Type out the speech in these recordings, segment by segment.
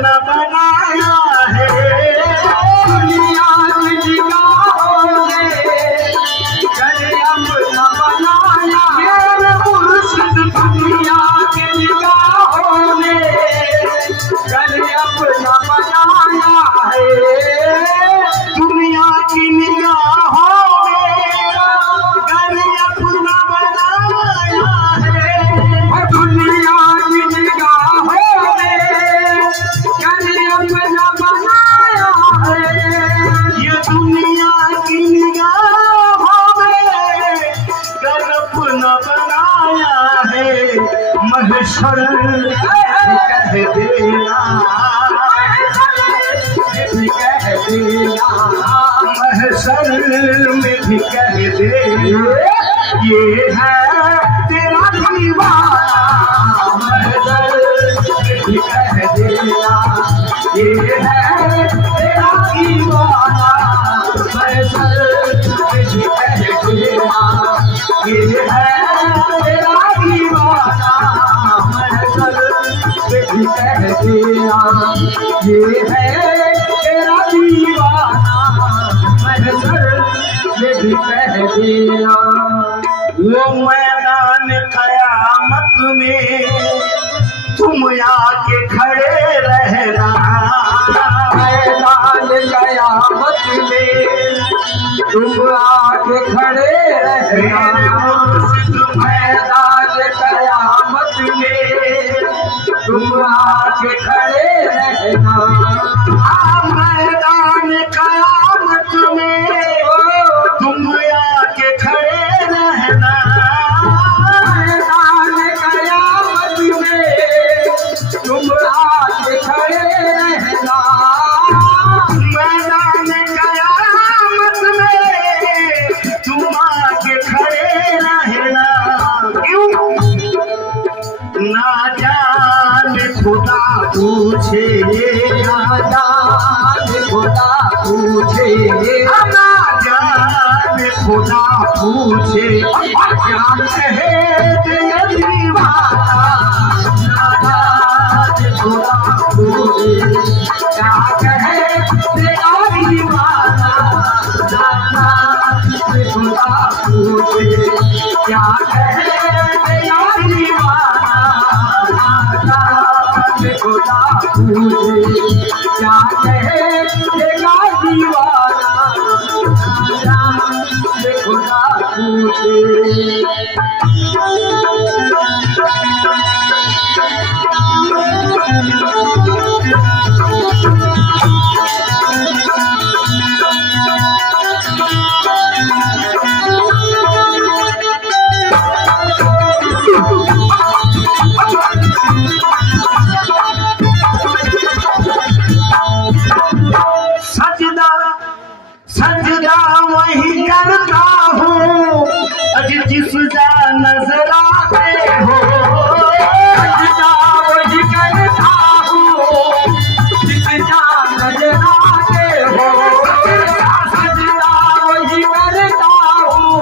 अपना बनाया है। दुनिया की निगाहों ने घर अपना बनाया है। मुर्शिद दुनिया की निगाहों ने घर अपना बनाया है। दुनिया की निगाहों में घर अपना बनाया है। दुनिया की निगाहों में घर अपना बनाया है। ये दुनिया की निगाहों में घर अपना बनाया है। महशर कह देना, कह देना, महशर में भी कह दे ये है तेरा दीवाना। महशर में भी कह देना ये है तेरा दीवाना। महशर में भी कह देना ये है तेरा दीवाना। महशर में भी कह देना ये है तेरा दीवाना। महशर में भी कह देना। वो मैदान क़यामत में तुम आके खड़े रहना। मैदान क़यामत में तुम आके खड़े रहना। मैदान क़यामत में तुम आके खड़े रहना। मैदान क़यामत में तुम आके खड़े रहना। मैदान क़यामत में तुम आके खड़े रहना। मैदान क़यामत में तुम आके खड़े रहना। क्यों ना जाने खुदा पूछे, ना जाने खुदा पूछे, ना जाने खुदा पूछे क्या कहे तेरे दीवाना। ना जाने खुदा पूछे क्या कहे तेरा दीवाना। ना जाने खुदा पूछे क्या कहे तेरा दीवाना। खुदा पूछे क्या कहे तेरा दीवाना। खुदा पूछे सजदा वही करता हूँ जिस जा नजर आते हो। सजदा वही करता हूँ जिस जा नजर आते हो। सजदा वही करता हूँ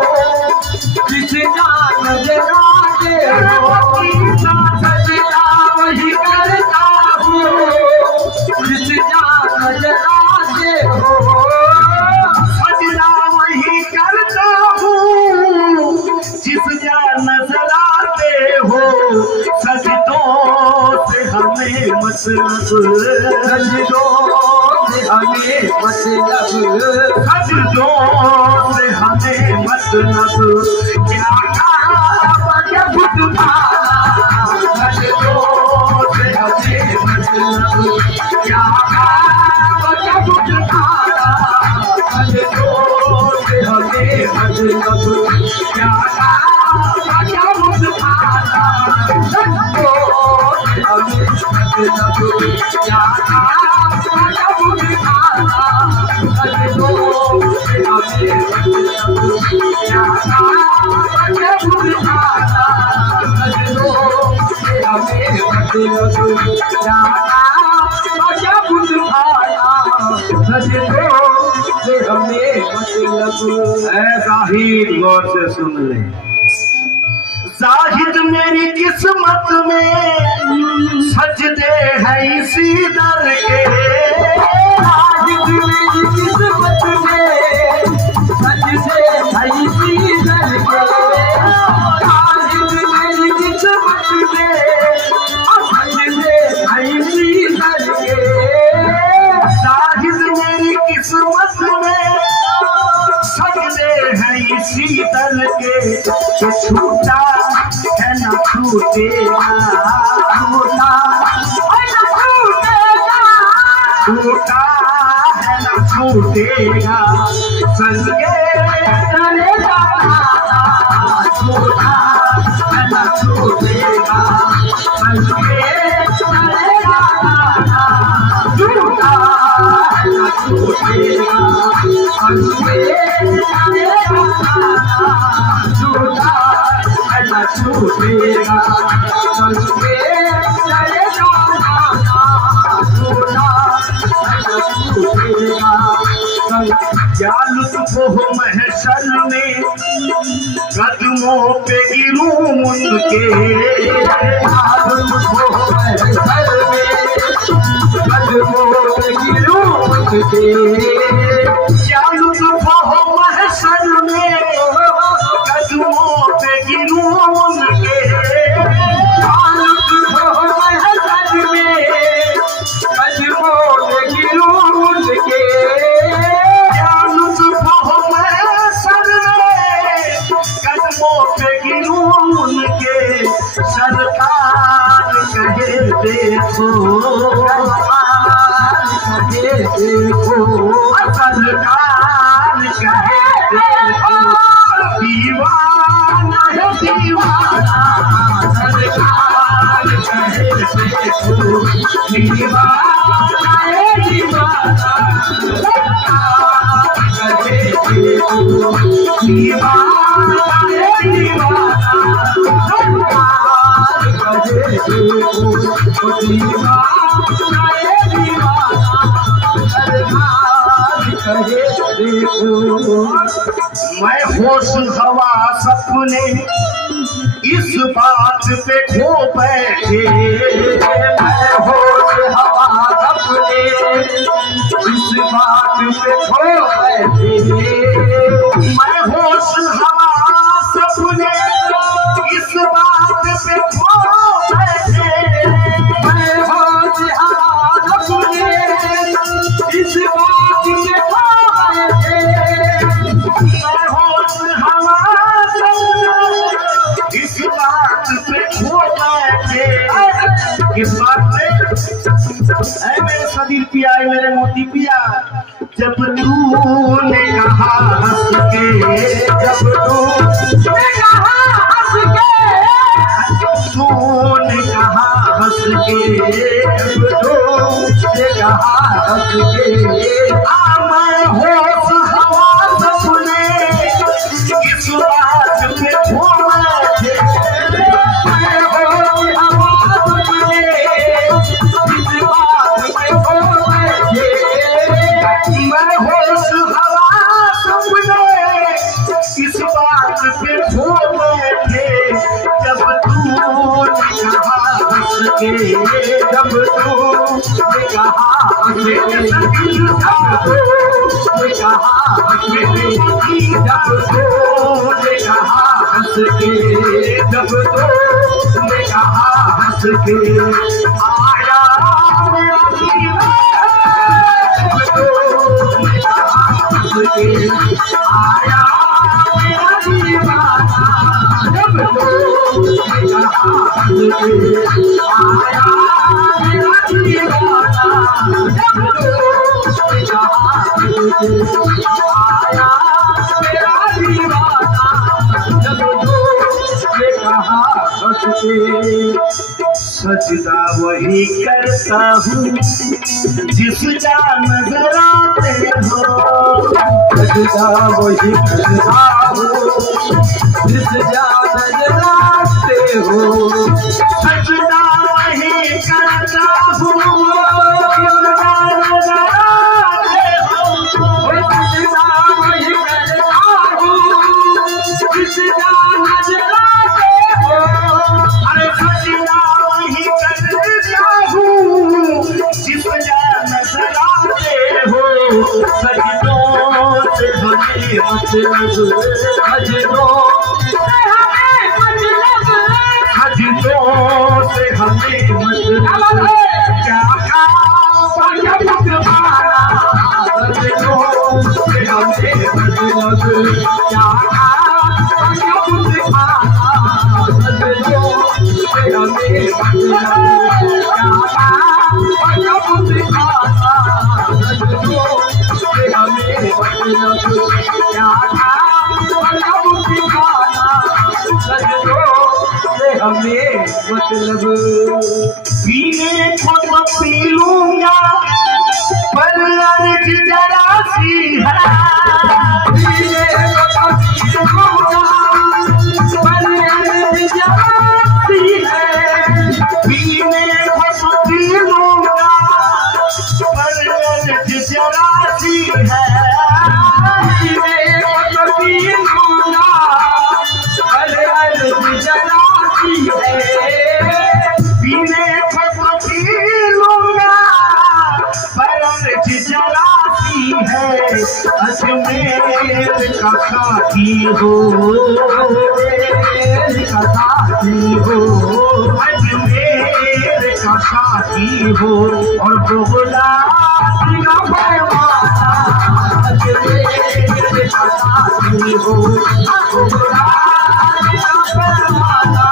जिस जा नजर आते हो। सजदा वही करता हूँ जिस जा नजर आते हो। जिस जा नजर आते हो। सजदों से हमें मतलब, सजदों से हमें मतलब, सजदों से हमें मतलब। क्या कहा जब तुम्हारा सजदों से हमें मतलब। क्या कहा जब तुम्हारा सजदों से हमें मतलब। क्या जाहिद गौर से सुन ले। जाहिद मेरी किस्मत में सजदे हैं इसी दर कि छूटा है न छूटेगा, छूटा छूटा है न छूटेगा, संगे चलेगा छूटा है न छूटेगा, संगे चलेगा छूटा है न छूटेगा, संगे चलेगा छूटा है न छूटेगा, संगे चलेगा क्या लुत्फ हो महशर में कदमों पे गिरूं उनके, क्या लुत्फ हो महशर में कदमों पे गिरूं उनके, क्या लुत्फ हो महशर में कदमों पे गिरूं उनके, क्या लुत्फ हो महशर में कदमों पे गिरूं उनके, क्या लुत्फ हो महशर में कदमों पे गिरूं उनके, सरकार कहे देखो, कहे देखो, सरकार कहे देखो, दीवाना है दीवाना, सरकार कहे देखो, दीवाना है दीवाना, सरकार कहे देखो, दीवाना है दीवाना, सरकार कहे देखो, दीवाना है दीवाना, सरकार कहे देखो। मैं होश हवा सपने इस बात पे खो बैठे, मैं होश हवा सपने इस बात पे खो बैठे, मैं होश हवा सपने इस बात पे खो बैठे, मैं होश हवा सपने इस बात पे खो बैठे, मैं होश हवा सपने इस बात पे खो बैठे, किस बात पे? ऐ मेरे सदीर पिया, ऐ मेरे मोती पिया, जब तूने कहा हंस के, जब तूने कहा हंस के, तूने कहा हंस के, जब तूने कहा हंस के, मैं होश हवा सपने इस बात पे खो बैठे, मैं होश हवा सपने इस बात पे खो बैठे, मैं होश हवा सपने इस बात पे खो बैठे, जब तूने कहा हंस के, जब तूने कहा हंस के, जब तूने कहा हंस के, जब तूने कहा हंस के, जब तूने कहा हंस के, आया मेरा दीवाना, जब तूने कहा हंस के, आया मेरा दीवाना, जब तूने कहा हंस के, आया मेरा दीवाना, जब तूने कहा हंस के, आया मेरा दीवाना, जब तूने कहा हंस के। सजदा वही करता हूँ जिस जा नजर आते हो, सजदा वही करता हूँ जिस जा नजर आते हो, सजदा वही करता हूँ जिस जा नजर आते हो, सजदा वही करता हूँ जिस जा नजर आते हो, अरे सजदा वही करता हूँ जिस जा नजर आते हो, सजदों से हमें मतलब, सजदों से हमें मतलब, क्या काम तुम्हारा, सजदों से हमें मतलब, क्या काम तुम्हारा, हमें मतलब पीने को तो पी लूंगा पर अर्ज जरा सी है। पीने को तो पी लूंगा पर अर्ज जरा सी है। पीने को तो पी लूंगा पर अर्ज जरा सी है। पीने को तो पी लूंगा पर अर्ज जरा सी है। पीने को तो पी लूंगा पर अर्ज जरा सी है। अजमेर का साथी हो, अजमेर का साथी हो, अजमेर का साथी हो और बोला का पैमाना। अजमेर का साथी हो, बोला का पैमाना।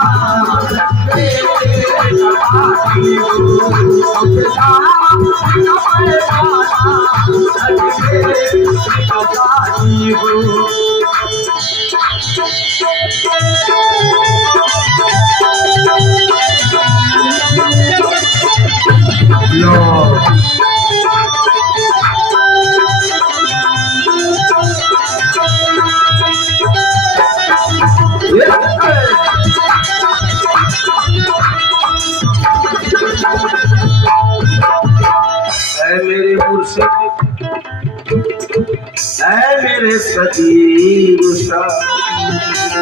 मेरे मुर्शिद ऐ मेरे सजीव शाह,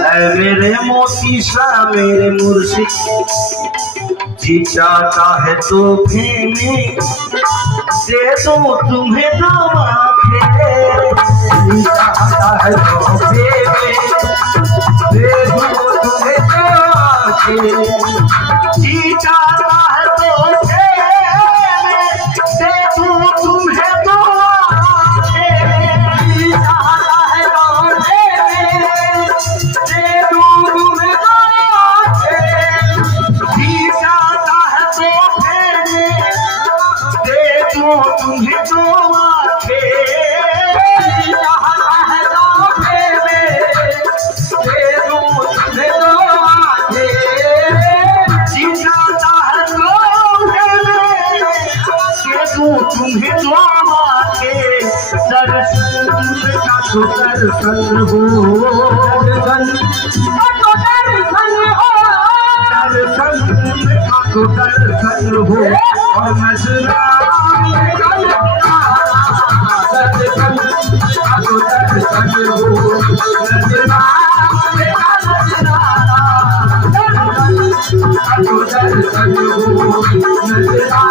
ऐ मेरे मोती शाह, मेरे मुर्शिद जी चाहता है तो में दे दो तुम्हें दो आंखें। जी चाहता है तो दे दो तुम्हें दो आंखें। जी चाहता है तो तुम्हें दुआ के दर्शन का तो दर्शन हो, दर्शन का तो दर्शन हो और नजराने का दर्शन का तो दर्शन हो। नजराने का नजराना का तो दर्शन हो। नजराने का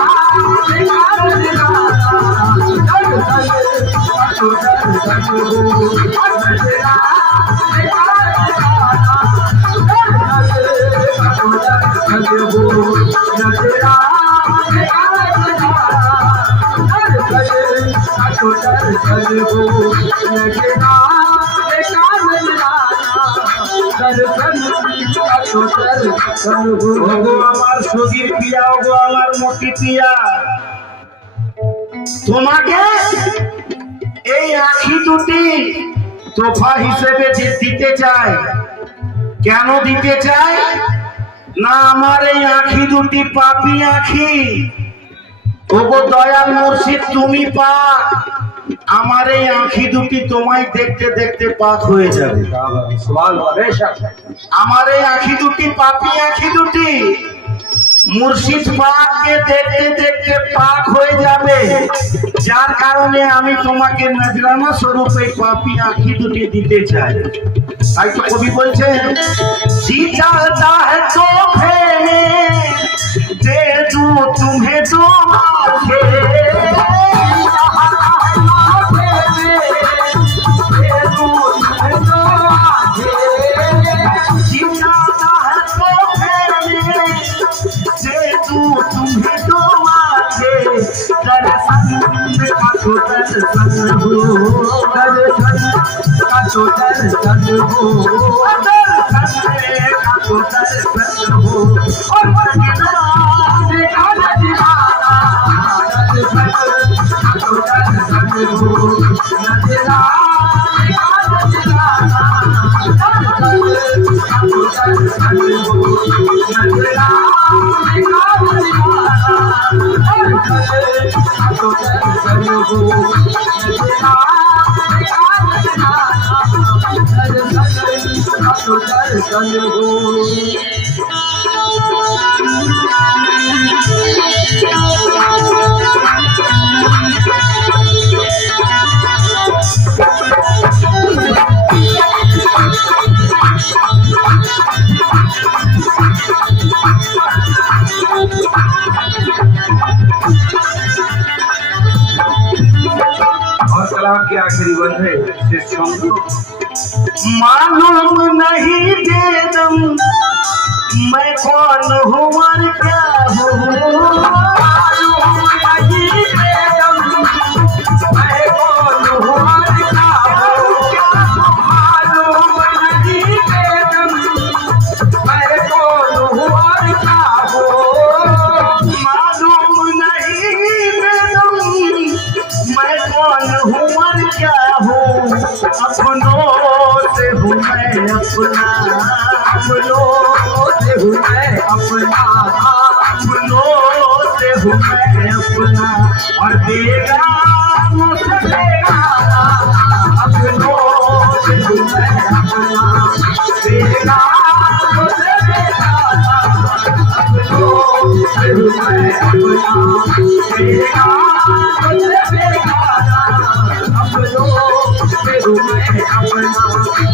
আমার সগীর পিয়া গো আমার মোটি পিয়া তোমাকে এই আঁখি দুটি তোফা হিসেবে যে দিতে চাই। কেন দিতে চাই না, আমার এই আঁখি দুটি পাপি আঁখি। ওগো দয়াল মুর্শিদ তুমি পাক, আমার এই আঁখি দুটি তোমায় দেখতে দেখতে পাক হয়ে যাবে। আমার এই আঁখি দুটি পাপি আঁখি দুটি মুর্শিদ পাককে দেখতে দেখতে পাক হয়ে যাবে। যার কারণে আমি তোমাকে নজরানা স্বরূপ এই পাপি আঁখি দুটি দিতে চাই। তাই তো কবি বলছেন, जी चाहता है तो दे दूं तुम्हें दो आंखें। तुम्हें दो आंखें दर्शन का तो दर्शन हो, दर्शन का तो दर्शन हो, दर्शन का तो दर्शन हो, और सजना देखा नजराना, दर्शन का तो दर्शन हो, नजरा देखा नजराना, दर्शन का तो दर्शन हो, नजरा देखा नजराना, दर्शन का तो दर्शन हो, नजरा देखा नजराना, दर्शन का तो दर्शन हो। और कलाम के आखिरी बंद है शिष्यों को मालूम नहीं बेदम मैं कौन हूँ और क्या हूँ, मालूम नहीं बेदम मैं कौन हूँ और क्या हूँ, मालूम नहीं बेदम मैं कौन हूँ और क्या हूँ, मालूम नहीं बेदम मैं कौन हूँ और क्या हूँ, अपनों से हूँ मैं अपना, अपनों से हूँ मैं अपना, अपनों से हूँ मैं अपना, और देगा मुझे देगा, अपनों से हूँ मैं अपना, देगा मुझे देगा, अपनों से हूँ मैं अपना, देगा मुझे देगा, अपनों से हूँ मैं अपना,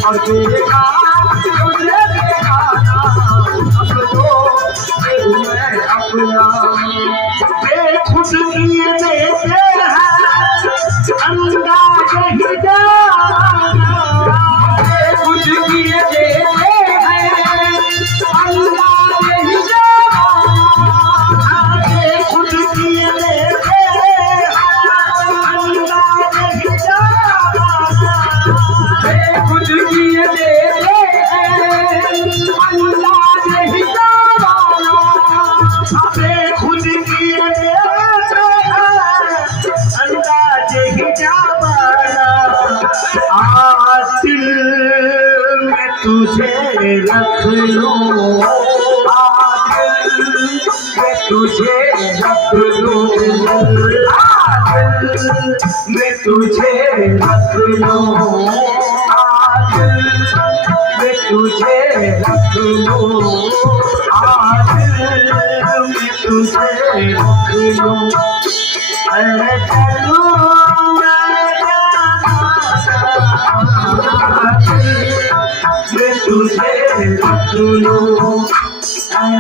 और देगा मुझे देगा, अपनों से हूँ मैं अपना। बेखुद किए देते हैं अंदाज ही जाना, कुछ किए देते हैं अल्लाह ही जाना, बेखुद किए देते हैं अंदाज ही जाना, कुछ किए देते हैं अल्लाह ही जाना, बेखुद किए देते हैं अंदाज ही जाना, आज दिल में तुझे रख लूं, आज मैं तुझे रख लूं, आज मैं तुझे रख लूं, आज मैं तुझे रख लूं, आज मैं तुझे रख लूं, मैं चलूं मैं तुझे रख लूं, चल